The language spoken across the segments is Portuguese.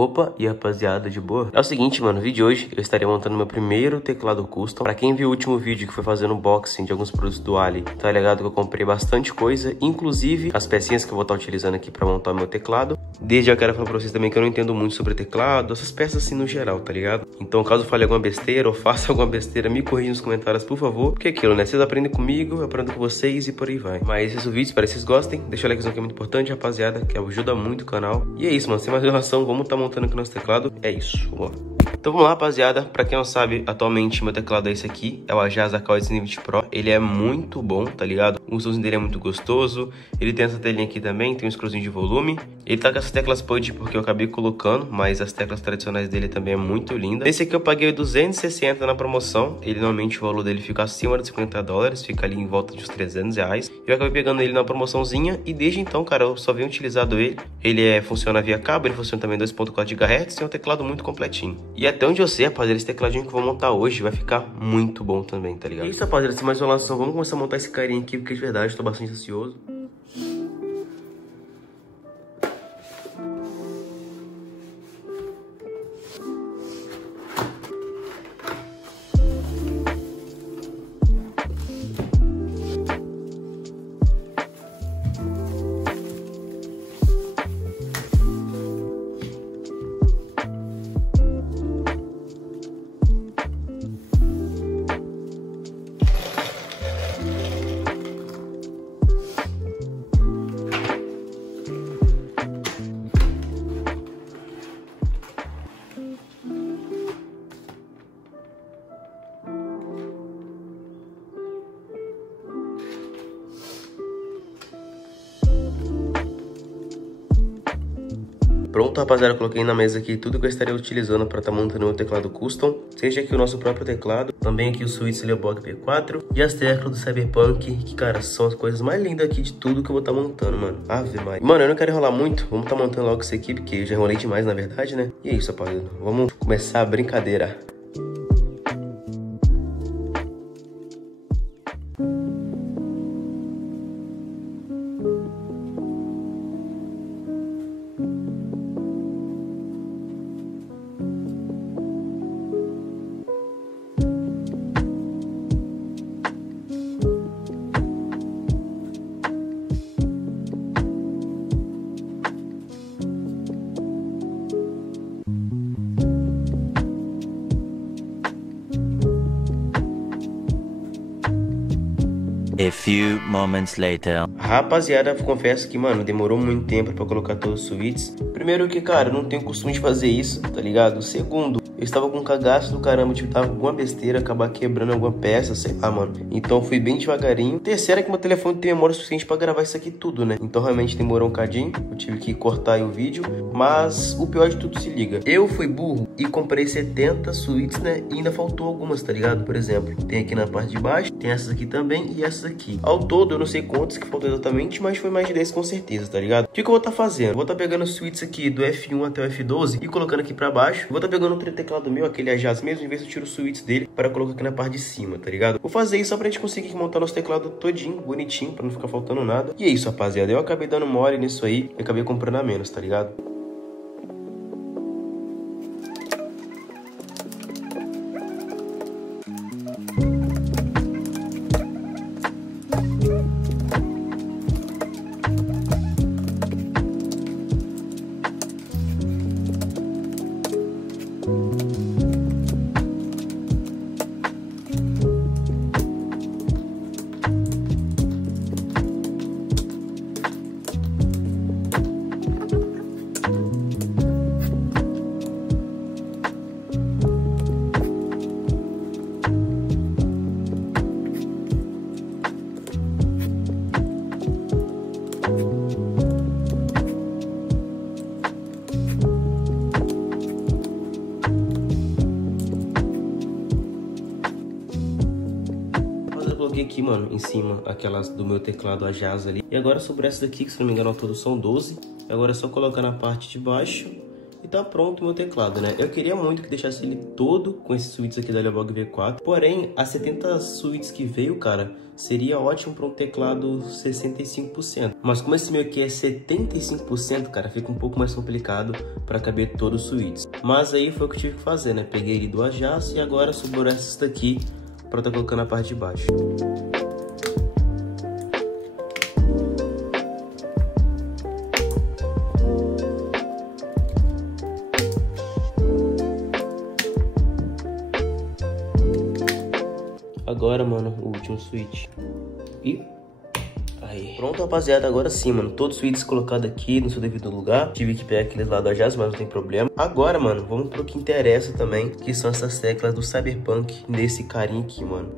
Opa, e rapaziada, de boa? É o seguinte, mano, no vídeo de hoje eu estaria montando meu primeiro teclado custom. Pra quem viu o último vídeo que foi fazendo unboxing de alguns produtos do Ali, tá ligado que eu comprei bastante coisa, inclusive as pecinhas que eu vou estar utilizando aqui pra montar meu teclado. Desde já quero falar pra vocês também que eu não entendo muito sobre teclado, essas peças assim no geral, tá ligado? Então caso eu fale alguma besteira ou faça alguma besteira, me corrija nos comentários, por favor. Porque é aquilo, né? Vocês aprendem comigo, eu aprendo com vocês e por aí vai. Mas esse é o vídeo, espero que vocês gostem. Deixa o likezão que é muito importante, rapaziada, que ajuda muito o canal. E é isso, mano, sem mais enrolação, vamos estar montando aqui nosso teclado. É isso, vamos lá. Então vamos lá, rapaziada. Pra quem não sabe, atualmente meu teclado é esse aqui. É o Ajax AKO 120 Pro. Ele é muito bom, tá ligado? O somzinho dele é muito gostoso. Ele tem essa telinha aqui também, tem um scrollzinho de volume. Ele tá com essas teclas punch porque eu acabei colocando, mas as teclas tradicionais dele também é muito linda. Esse aqui eu paguei 260 na promoção. Ele normalmente o valor dele fica acima de 50 dólares, fica ali em volta de uns 300 reais. Eu acabei pegando ele na promoçãozinha e desde então, cara, eu só venho utilizado ele. Ele funciona via cabo, ele funciona também 2.4 GHz, tem um teclado muito completinho. E até onde eu sei, rapaziada, esse tecladinho que eu vou montar hoje vai ficar muito bom também, tá ligado? E isso, rapaziada, sem mais enrolação, vamos começar a montar esse carinha aqui, porque de verdade eu tô bastante ansioso. Pronto, rapaziada, eu coloquei na mesa aqui tudo que eu estaria utilizando para estar montando meu teclado custom. Seja aqui o nosso próprio teclado, também aqui o Switch Leobog P4 e as teclas do Cyberpunk, que, cara, são as coisas mais lindas aqui de tudo que eu vou estar montando, mano. Ave Maria. Mano, eu não quero enrolar muito, vamos estar montando logo isso aqui, porque eu já enrolei demais, na verdade, né? E é isso, rapaziada, vamos começar a brincadeira. A few moments later. Rapaziada, confesso que, mano, demorou muito tempo pra colocar todos os switches. Primeiro que, cara, eu não tenho costume de fazer isso, tá ligado? Segundo, eu estava com um cagaço do caramba, tipo, tava com alguma besteira, acabar quebrando alguma peça, sei lá, mano. Então fui bem devagarinho. Terceiro é que meu telefone tem memória suficiente pra gravar isso aqui tudo, né? Então realmente demorou um cadinho, eu tive que cortar aí o vídeo. Mas o pior de tudo, se liga, eu fui burro e comprei 70 switches, né? E ainda faltou algumas, tá ligado? Por exemplo, tem aqui na parte de baixo, tem essas aqui também e essas aqui. Ao todo, eu não sei quantos que faltou exatamente, mas foi mais de 10 com certeza, tá ligado? O que eu vou estar fazendo? Eu vou estar pegando os switches aqui do F1 até o F12 e colocando aqui pra baixo. Vou estar pegando outro teclado meu, aquele Ajax mesmo, em vez de eu tiro os switches dele para colocar aqui na parte de cima, tá ligado? Vou fazer isso só pra gente conseguir montar nosso teclado todinho, bonitinho, pra não ficar faltando nada. E é isso, rapaziada. Eu acabei dando mole nisso aí e acabei comprando a menos, tá ligado? Coloquei aqui, mano, em cima aquelas do meu teclado Ajax ali. E agora sobre essas daqui, que se não me engano ao todo são 12. Agora é só colocar na parte de baixo e E tá pronto o meu teclado, né? Eu queria muito que deixasse ele todo com esses switches aqui da Levox V4. Porém, as 70 switches que veio, cara, seria ótimo para um teclado 65%. Mas como esse meu aqui é 75%, cara, fica um pouco mais complicado para caber todos os switches. Mas aí foi o que eu tive que fazer, né? Peguei ele do Ajax e agora sobrou essas daqui para estar colocando na parte de baixo. Agora, mano, o último switch. E aí. Pronto, rapaziada, agora sim, mano. Todos os switches colocados aqui no seu devido lugar. Tive que pegar aqueles lá do Ajax, mas não tem problema. Agora, mano, vamos pro que interessa também, que são essas teclas do Cyberpunk nesse carinha aqui, mano.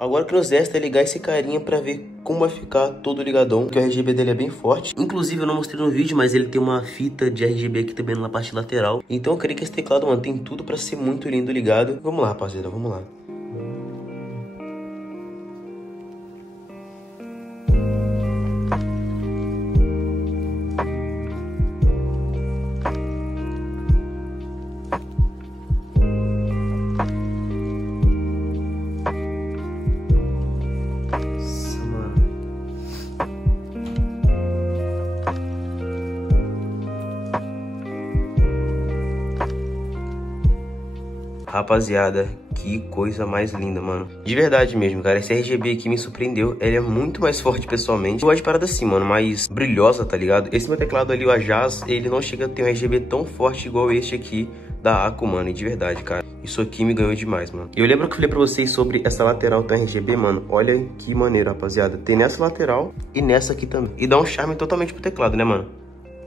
Agora o que nos resta é ligar esse carinha pra ver como vai ficar todo ligadão, que o RGB dele é bem forte. Inclusive eu não mostrei no vídeo, mas ele tem uma fita de RGB aqui também na parte lateral. Então eu creio que esse teclado, mano, tem tudo pra ser muito lindo ligado. Vamos lá, rapaziada, vamos lá. Rapaziada, que coisa mais linda, mano. De verdade mesmo, cara. Esse RGB aqui me surpreendeu. Ele é muito mais forte pessoalmente. Eu gosto de parada assim, mano, mais brilhosa, tá ligado? Esse meu teclado ali, o Ajax, ele não chega a ter um RGB tão forte igual este aqui da Aco, mano. E de verdade, cara, isso aqui me ganhou demais, mano. E eu lembro que eu falei pra vocês sobre essa lateral do RGB, mano. Olha que maneiro, rapaziada. Tem nessa lateral e nessa aqui também. E dá um charme totalmente pro teclado, né, mano?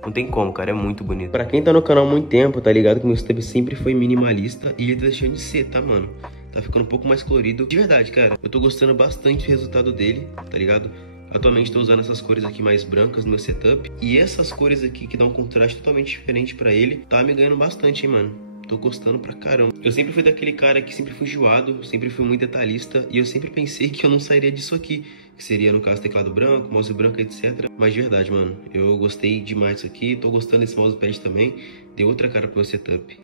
Não tem como, cara, é muito bonito. Pra quem tá no canal há muito tempo, tá ligado que meu setup sempre foi minimalista e ele tá deixando de ser, tá, mano? Tá ficando um pouco mais colorido. De verdade, cara, eu tô gostando bastante do resultado dele, tá ligado? Atualmente tô usando essas cores aqui mais brancas no meu setup. E essas cores aqui que dão um contraste totalmente diferente pra ele, tá me ganhando bastante, hein, mano? Tô gostando pra caramba. Eu sempre fui daquele cara que sempre fui enjoado, sempre fui muito detalhista. E eu sempre pensei que eu não sairia disso aqui, que seria, no caso, teclado branco, mouse branco, etc. Mas de verdade, mano, eu gostei demais disso aqui. Tô gostando desse mousepad também. Deu outra cara pro meu setup.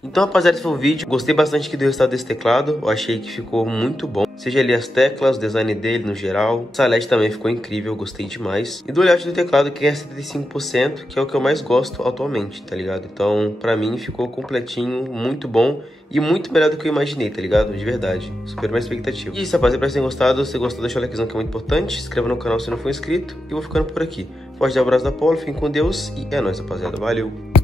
Então, rapaziada, esse foi o vídeo. Gostei bastante aqui do resultado desse teclado. Eu achei que ficou muito bom. Seja ali as teclas, o design dele no geral. Essa LED também ficou incrível, gostei demais. E do layout do teclado, que é 75%, que é o que eu mais gosto atualmente, tá ligado? Então, pra mim, ficou completinho, muito bom. E muito melhor do que eu imaginei, tá ligado? De verdade. Superou minha expectativa. E isso, rapaziada, espero que vocês tenham gostado. Se gostou, deixa o likezão que é muito importante. Se inscreva no canal se não for inscrito. E eu vou ficando por aqui. Forte abraço da Polo, fiquem com Deus. E é nóis, rapaziada. Valeu!